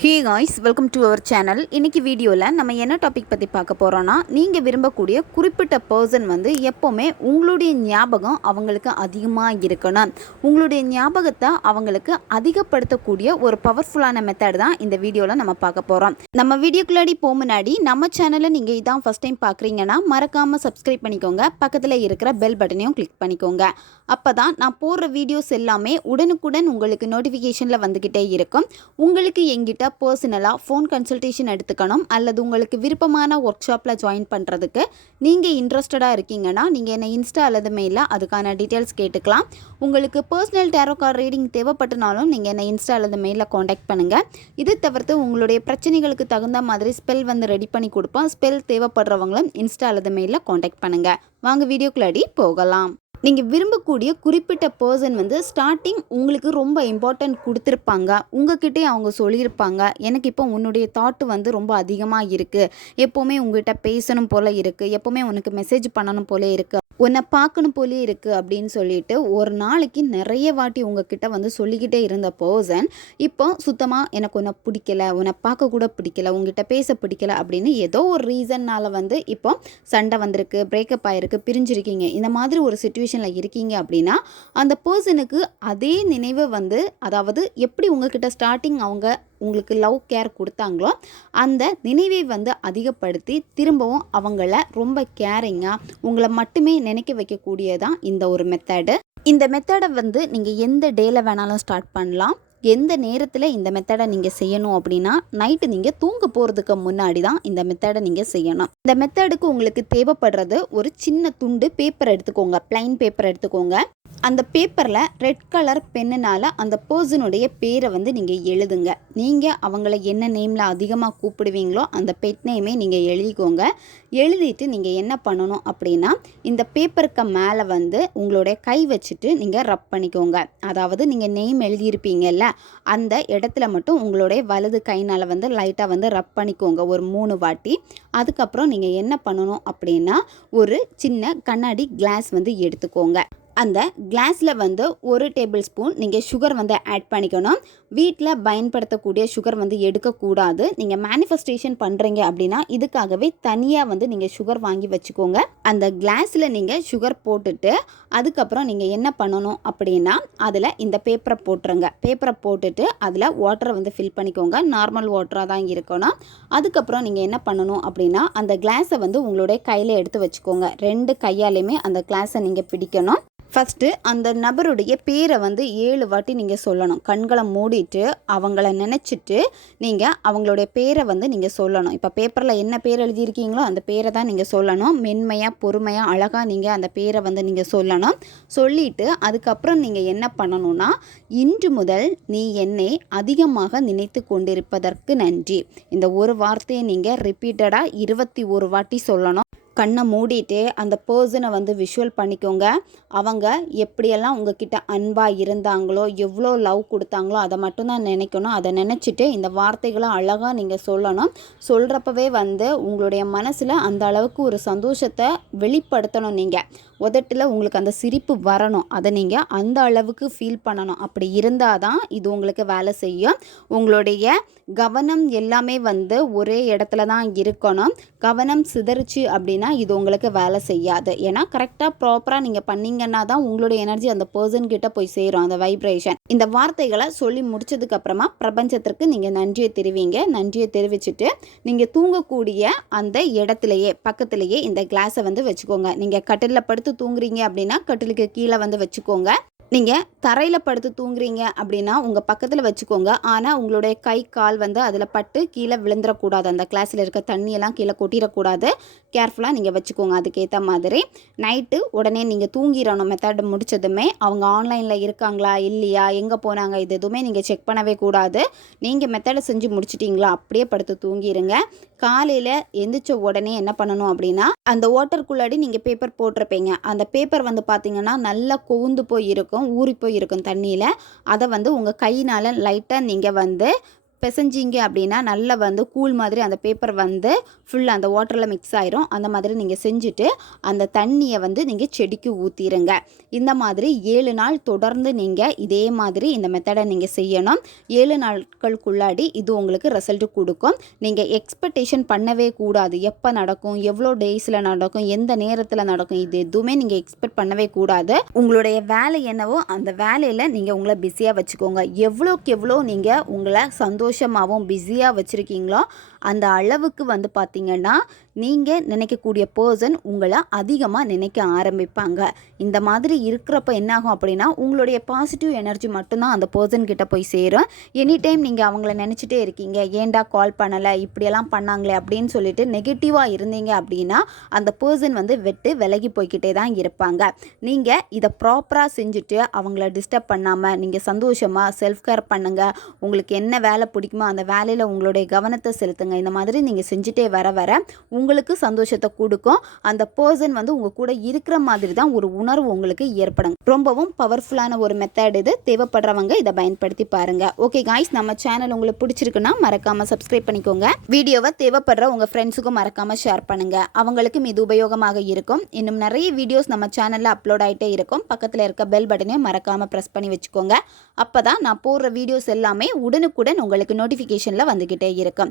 Hey guys welcome to our channel இன்றைக்கி வீடியோவில் நம்ம என்ன டாபிக் பற்றி பார்க்க போகிறோன்னா நீங்கள் விரும்பக்கூடிய குறிப்பிட்ட பர்சன் வந்து எப்போவுமே உங்களுடைய ஞாபகம் அவங்களுக்கு அதிகமாக இருக்கணும். உங்களுடைய ஞாபகத்தை அவங்களுக்கு அதிகப்படுத்தக்கூடிய ஒரு பவர்ஃபுல்லான மெத்தட் தான் இந்த வீடியோவில் நம்ம பார்க்க போகிறோம் நம்ம வீடியோக்குள்ளாடி போக முன்னாடி நம்ம சேனலை நீங்கள் இதான் ஃபஸ்ட் டைம் பார்க்குறீங்கன்னா மறக்காமல் சப்ஸ்கிரைப் பண்ணிக்கோங்க. பக்கத்தில் இருக்கிற பெல் பட்டனையும் கிளிக் பண்ணிக்கோங்க. அப்போ தான் நான் போடுற வீடியோஸ் எல்லாமே உடனுக்குடன் உங்களுக்கு நோட்டிஃபிகேஷனில் வந்துக்கிட்டே இருக்கும். உங்களுக்கு எங்கிட்ட பர்சனலாக ஃபோன் கன்சல்டேஷன் எடுத்துக்கணும் அல்லது உங்களுக்கு விருப்பமான ஒர்க் ஷாப்பில் ஜாயின் பண்ணுறதுக்கு நீங்கள் இன்ட்ரெஸ்டடாக இருக்கீங்கன்னா நீங்கள் என்னை இன்ஸ்டா அல்லது மெயிலில் அதுக்கான டீட்டெயில்ஸ் கேட்டுக்கலாம். உங்களுக்கு பர்சனல் டேரோ கார்டு ரீடிங் தேவைப்பட்டனாலும் நீங்கள் என்னை இன்ஸ்டா அல்லது மெயிலில் காண்டாக்ட் பண்ணுங்கள் இது தவிர்த்து உங்களுடைய பிரச்சனைகளுக்கு தகுந்த மாதிரி ஸ்பெல் வந்து ரெடி பண்ணி கொடுப்போம். ஸ்பெல் தேவைப்படுறவங்களும் இன்ஸ்டா அல்லது மெயிலில் காண்டாக்ட் பண்ணுங்கள் வாங்க வீடியோக்குள்ளாடி போகலாம். நீங்கள் விரும்பக்கூடிய குறிப்பிட்ட பர்சன் வந்து ஸ்டார்டிங் உங்களுக்கு ரொம்ப இம்பார்ட்டன்ட் கொடுத்துருப்பாங்க. உங்ககிட்டே அவங்க சொல்லியிருப்பாங்க. எனக்கு இப்போ உன்னுடைய தாட்டு வந்து ரொம்ப அதிகமாக இருக்குது எப்போவுமே உங்ககிட்ட பேசணும் போல் இருக்குது எப்போவுமே உனக்கு மெசேஜ் பண்ணணும் போல இருக்குது உன்னை பார்க்கணும் போலே இருக்குது அப்படின்னு சொல்லிட்டு ஒரு நாளைக்கு நிறைய வாட்டி உங்ககிட்ட வந்து சொல்லிக்கிட்டே இருந்த பர்சன் இப்போ சுத்தமாக எனக்கு உன்னை பிடிக்கல உன்னை பார்க்க கூட பிடிக்கல உங்ககிட்ட பேச பிடிக்கல அப்படின்னு ஏதோ ஒரு ரீசன்னால் வந்து இப்போ சண்டை வந்திருக்கு பிரேக்கப் ஆகிருக்கு பிரிஞ்சிருக்கீங்க. இந்த மாதிரி ஒரு சுச்சுவேஷனில் இருக்கீங்க அப்படின்னா அந்த பர்சனுக்கு அதே நினைவு வந்து அதாவது எப்படி உங்ககிட்ட ஸ்டார்டிங் அவங்க உங்களுக்கு லவ் கேர் கொடுத்தாங்களோ அந்த நினைவை வந்து அதிகப்படுத்தி திரும்பவும் அவங்கள ரொம்ப கேரிங்காக உங்களை மட்டுமே நினைக்க வைக்கக்கூடியதான் இந்த ஒரு மெத்தடு இந்த மெத்தடை வந்து நீங்கள் எந்த டேயில் வேணாலும் ஸ்டார்ட் பண்ணலாம். எந்த நேரத்தில் இந்த மெத்தடை நீங்கள் செய்யணும் அப்படின்னா நைட்டு நீங்கள் தூங்க போகிறதுக்கு முன்னாடி தான் இந்த மெத்தடை நீங்கள் செய்யணும். இந்த மெத்தடுக்கு உங்களுக்கு தேவைப்படுறது ஒரு சின்ன துண்டு பேப்பர் எடுத்துக்கோங்க. ப்ளைன் பேப்பர் எடுத்துக்கோங்க. அந்த பேப்பரில் ரெட் கலர் பென்னுனால் அந்த பர்சனுடைய பேரை வந்து நீங்கள் எழுதுங்க. நீங்கள் அவங்கள என்ன நேமில் அதிகமாக கூப்பிடுவீங்களோ அந்த பெட் நேமே நீங்கள் எழுதிக்கோங்க. எழுதிட்டு நீங்கள் என்ன பண்ணணும் அப்படின்னா இந்த பேப்பருக்கு மேலே வந்து உங்களுடைய கை வச்சுட்டு நீங்கள் ரப் பண்ணிக்கோங்க. அதாவது நீங்கள் நெய்ம் எழுதியிருப்பீங்கல்ல அந்த இடத்துல மட்டும் உங்களுடைய வலது கைனால் வந்து லைட்டாக வந்து ரப் பண்ணிக்கோங்க ஒரு மூணு வாட்டி. அதுக்கப்புறம் நீங்கள் என்ன பண்ணணும் அப்படின்னா ஒரு சின்ன கண்ணாடி கிளாஸ் வந்து எடுத்துக்கோங்க. அந்த கிளாஸில் வந்து ஒரு டேபிள் ஸ்பூன் நீங்கள் சுகர் வந்து ஆட் பண்ணிக்கணும். வீட்டில் பயன்படுத்தக்கூடிய சுகர் வந்து எடுக்கக்கூடாது. நீங்கள் மேனிஃபெஸ்டேஷன் பண்ணுறீங்க அப்படின்னா இதுக்காகவே தனியாக வந்து நீங்கள் சுகர் வாங்கி வச்சுக்கோங்க. அந்த கிளாஸில் நீங்கள் சுகர் போட்டுட்டு அதுக்கப்புறம் நீங்கள் என்ன பண்ணணும் அப்படின்னா அதில் இந்த பேப்பரை போட்டுருங்க. பேப்பரை போட்டுட்டு அதில் வாட்டரை வந்து ஃபில் பண்ணிக்கோங்க. நார்மல் வாட்டராக தான் இருக்கணும். அதுக்கப்புறம் நீங்கள் என்ன பண்ணணும் அப்படின்னா அந்த கிளாஸை வந்து உங்களுடைய கையில் எடுத்து வச்சுக்கோங்க. ரெண்டு கையாலையுமே அந்த கிளாஸை நீங்கள் பிடிக்கணும். ஃபஸ்ட்டு அந்த நபருடைய பேரை வந்து ஏழு வாட்டி நீங்கள் சொல்லணும். கண்களை மூடிட்டு அவங்கள நினச்சிட்டு நீங்கள் அவங்களுடைய பேரை வந்து நீங்கள் சொல்லணும். இப்போ பேப்பரில் என்ன பேர் எழுதியிருக்கீங்களோ அந்த பேரை தான் நீங்கள் சொல்லணும். மென்மையாக பொறுமையாக அழகாக நீங்கள் அந்த பேரை வந்து நீங்கள் சொல்லணும். சொல்லிவிட்டு அதுக்கப்புறம் நீங்கள் என்ன பண்ணணும்னா இன்று முதல் நீ என்னை அதிகமாக நினைத்து கொண்டிருப்பதற்கு நன்றி. இந்த ஒரு வார்த்தையை நீங்கள் ரிப்பீட்டடாக இருபத்தி ஒரு வாட்டி சொல்லணும். கண்ணை மூடிட்டு அந்த பர்சனை வந்து விஷுவல் பண்ணிக்கோங்க. அவங்க எப்படியெல்லாம் உங்ககிட்ட அன்பாக இருந்தாங்களோ எவ்வளோ லவ் கொடுத்தாங்களோ அதை மட்டும்தான் நினைக்கணும். அதை நினச்சிட்டு இந்த வார்த்தைகளை அழகாக நீங்கள் சொல்லணும். சொல்கிறப்பவே வந்து உங்களுடைய மனசில் அந்த அளவுக்கு ஒரு சந்தோஷத்தை வெளிப்படுத்தணும் நீங்கள் உதட்டில் உங்களுக்கு அந்த சிரிப்பு வரணும். அதை நீங்கள் அந்த அளவுக்கு ஃபீல் பண்ணணும். அப்படி இருந்தால் தான் இது உங்களுக்கு வேலை செய்யும். உங்களுடைய கவனம் எல்லாமே வந்து ஒரே இடத்துல தான் இருக்கணும். கவனம் சிதறிச்சு அப்படின்னா இது உங்களுக்கு வேலை செய்யாது. ஏன்னா கரெக்டாக ப்ராப்பராக நீங்கள் பண்ணீங்கன்னா தான் உங்களுடைய எனர்ஜி அந்த பர்சன் கிட்ட போய் சேரும் அந்த வைப்ரேஷன் இந்த வார்த்தைகளை சொல்லி முடிச்சதுக்கு அப்புறமா பிரபஞ்சத்திற்கு நீங்கள் நன்றியை தெரிவிங்க. நன்றியை தெரிவிச்சுட்டு நீங்கள் தூங்கக்கூடிய அந்த இடத்துலையே பக்கத்துலேயே இந்த கிளாஸை வந்து வச்சுக்கோங்க. நீங்கள் கட்டிலில் படுத்து தூங்குறீங்க அப்படின்னா கட்டிலுக்கு கீழே வந்து வச்சுக்கோங்க. நீங்கள் தரையில் படுத்து தூங்குறீங்க அப்படின்னா உங்கள் பக்கத்தில் வச்சுக்கோங்க. ஆனால் உங்களுடைய கை கால் வந்து அதில் பட்டு கீழே விழுந்துடக்கூடாது அந்த கிளாஸில் இருக்க தண்ணியெல்லாம் கீழே கொட்டிடக்கூடாது. கேர்ஃபுல்லாக நீங்கள் வச்சுக்கோங்க. அதுக்கேற்ற மாதிரி நைட்டு உடனே நீங்கள் தூங்கிடணும். மெத்தட் முடித்ததுமே அவங்க ஆன்லைனில் இருக்காங்களா இல்லையா எங்கே போனாங்க இது எதுவுமே நீங்கள் செக் பண்ணவே கூடாது. நீங்கள் மெத்தடை செஞ்சு முடிச்சிட்டிங்களா அப்படியே படுத்து தூங்கிடுங்க காலையில் எந்திரிச்ச உடனே என்ன பண்ணணும் அப்படின்னா அந்த வாட்டருக்குள்ளாடி நீங்கள் பேப்பர் போட்டிருப்பீங்க. அந்த பேப்பர் வந்து பார்த்தீங்கன்னா நல்லா கொவுந்து போய் இருக்கும் ஊறி போய் இருக்கும் தண்ணியில். அதை வந்து உங்கள் கையினால் லைட்டாக நீங்கள் வந்து பிசைஞ்சிங்க அப்படின்னா நல்லா வந்து கூழ் மாதிரி அந்த பேப்பர் வந்து ஃபுல்லாக அந்த வாட்டரில் மிக்ஸ் ஆயிரும். அந்த மாதிரி நீங்கள் செஞ்சுட்டு அந்த தண்ணியை வந்து நீங்கள் செடிக்கு ஊற்றிடுங்க இந்த மாதிரி ஏழு நாள் தொடர்ந்து நீங்கள் இதே மாதிரி இந்த மெத்தடை நீங்கள் செய்யணும். ஏழு நாட்களுக்குள்ளாடி இது உங்களுக்கு ரிசல்ட் கொடுக்கும். நீங்கள் எக்ஸ்பெக்டேஷன் பண்ணவே கூடாது. எப்போ நடக்கும் எவ்வளோ டேஸில் நடக்கும் எந்த நேரத்தில் நடக்கும் இது எதுவுமே நீங்கள் எக்ஸ்பெக்ட் பண்ணவே கூடாது. உங்களுடைய வேலை என்னவோ அந்த வேலையில் நீங்கள் உங்களை பிஸியாக வச்சுக்கோங்க. எவ்வளோக்கு எவ்வளோ நீங்கள் உங்களை சந்தோஷம் சந்தோஷமாகவும் பிஸியாக வச்சுருக்கீங்களோ? அந்த அளவுக்கு வந்து பார்த்திங்கன்னா நீங்கள் நினைக்கக்கூடிய பர்சன் உங்களை அதிகமாக நினைக்க ஆரம்பிப்பாங்க. இந்த மாதிரி இருக்கிறப்ப என்னாகும் அப்படின்னா உங்களுடைய பாசிட்டிவ் எனர்ஜி மட்டும்தான் அந்த பர்சன் கிட்ட போய் சேரும். எனி டைம் நீங்கள் அவங்கள நினச்சிட்டே இருக்கீங்க ஏன்டா கால் பண்ணலை? இப்படியெல்லாம் பண்ணாங்களே? அப்படின்னு சொல்லிட்டு நெகட்டிவாக இருந்தீங்க அப்படின்னா அந்த பர்சன் வந்து வெட்டு விலகி போய்க்கிட்டே தான் இருப்பாங்க. நீங்கள் இதை ப்ராப்பராக செஞ்சுட்டு அவங்கள டிஸ்டர்ப் பண்ணாமல் நீங்கள் சந்தோஷமாக செல்ஃப் கேர் பண்ணுங்கள் உங்களுக்கு என்ன வேலை பிடிக்குமோ அந்த வேலையில் உங்களுடைய கவனத்தை செலுத்துங்க. இந்த மாதிரி நீங்கள் செஞ்சுட்டே வர வர உங்களுக்கு சந்தோஷத்தை கொடுக்கும். அந்த பர்சன் வந்து உங்கள் கூட இருக்கிற மாதிரி தான் ஒரு உணர்வு உங்களுக்கு ஏற்படும். ரொம்பவும் பவர்ஃபுல்லான ஒரு மெத்தட் இது. தேவைப்படுறவங்க இதை பயன்படுத்தி பாருங்க. ஓகே காய்ஸ் நம்ம சேனல் உங்களுக்கு பிடிச்சிருக்குன்னா மறக்காம சப்ஸ்கிரைப் பண்ணிக்கோங்க. வீடியோவை தேவைப்படுற உங்க ஃப்ரெண்ட்ஸுக்கும் மறக்காமல் ஷேர் பண்ணுங்க. அவங்களுக்கும் இது உபயோகமாக இருக்கும். இன்னும் நிறைய வீடியோஸ் நம்ம சேனல்ல அப்லோட் ஆகிட்டே இருக்கும். பக்கத்தில் இருக்க பெல் பட்டனையும் மறக்காம ப்ரெஸ் பண்ணி வச்சுக்கோங்க. அப்பதான் நான் போடுற வீடியோஸ் எல்லாமே உடனுக்குடன் உங்களுக்கு நோட்டிஃபிகேஷனில் வந்துக்கிட்டே இருக்கும்.